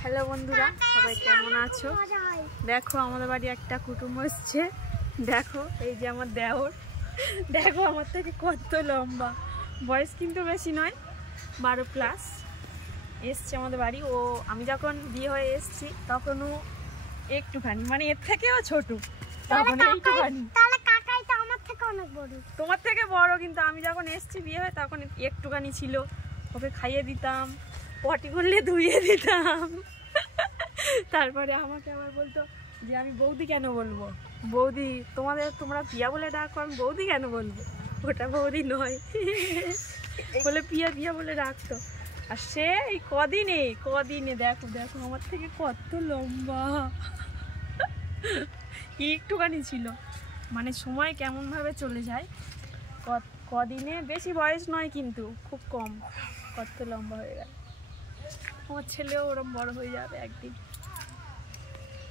Hello বন্ধুরা, সবাই কেমন আছো? দেখো আমাদের বাড়ি একটা কুটুম্ব এসছে। দেখো এই যে আমার দেওর, দেখো আমার থেকে কত লম্বা, বয়স কিন্তু বেশি নয়, 12+ এসছে আমাদের বাড়ি। ও আমি যখন বিয়ে হয়ে এসছি তখনও একটুখানি, মানে এর থেকেও ছোট, তখন একটুখানি। তোমার থেকে বড়, কিন্তু আমি যখন এসছি বিয়ে হয়ে তখন একটুখানি ছিল। ওকে খাইয়ে দিতাম, পটি করলে ধুইয়ে দিতাম। তারপরে আমাকে আবার বলতো যে আমি বৌদি কেন বলবো, বৌদি তোমরা পিয়া বলে ডাকো, আমি বৌদি কেন বলবো, ওটা বৌদি নয়, বলে পিয়া পিয়া বলে ডাকতো। আর সে এই কদিনে দেখো দেখো আমার থেকে কত লম্বা, একটুখানি ছিল। মানে সময় কেমন ভাবে চলে যায়, কদিনে, বেশি বয়স নয় কিন্তু খুব কম, কত লম্বা হয়ে গেল। আমার ছেলেও ওরম বড় হয়ে যাবে একদিন,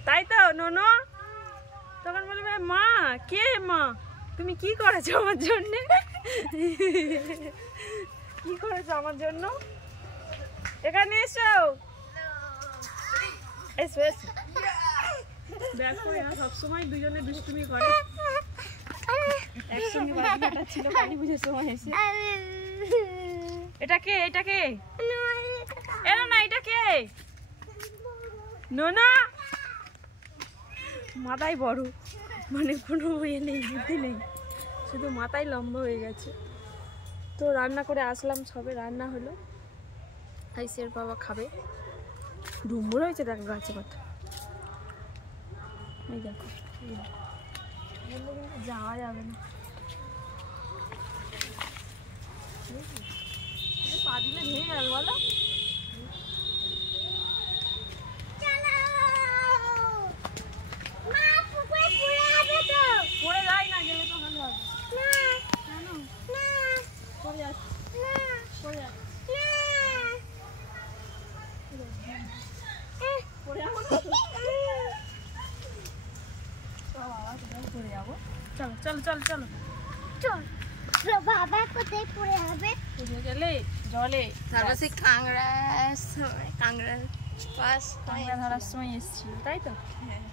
তাই তো নোনো? তখন বলবে মা, কে মা, তুমি কি করেছো আমার জন্য, কি করেছো আমার জন্য, এখানে এসো এসো এসো। দেখো এরা সবসময় দুজনে দুষ্টুমি করে, একসঙ্গে বাড়ি কাটাচ্ছিল কালী পুজোর সময় এসে। এটা কে, এটা কে, এলো না, এটা কে? নোনা মাথায় বড়, মানে কোনো ইয়ে নেই, বুদ্ধি নেই, শুধু মাথায় লম্বা হয়ে গেছে। তো রান্না করে আসলাম, সবে রান্না হলো, আইসের বাবা খাবে। ডুম্বুর হয়েছে দেখো গাছে কথা, এই দেখো কিন্তু যাওয়া যাবে না, পা দিলে ভেঙে গেল বলো। পড়ে যাই না, গেলে তো ভালো হবে। কেন পড়ে যাচ্ছে, পড়ে যাচ্ছে, পড়ে যাবো, পড়ে যাবো। চলো চলো চলো চলো চল বাবা, কোথায় পড়ে হবে? পড়ে গেলে জলে, তারপর সেই কাংড়া ধরার সময় এসেছিল, তাই তো? হ্যাঁ।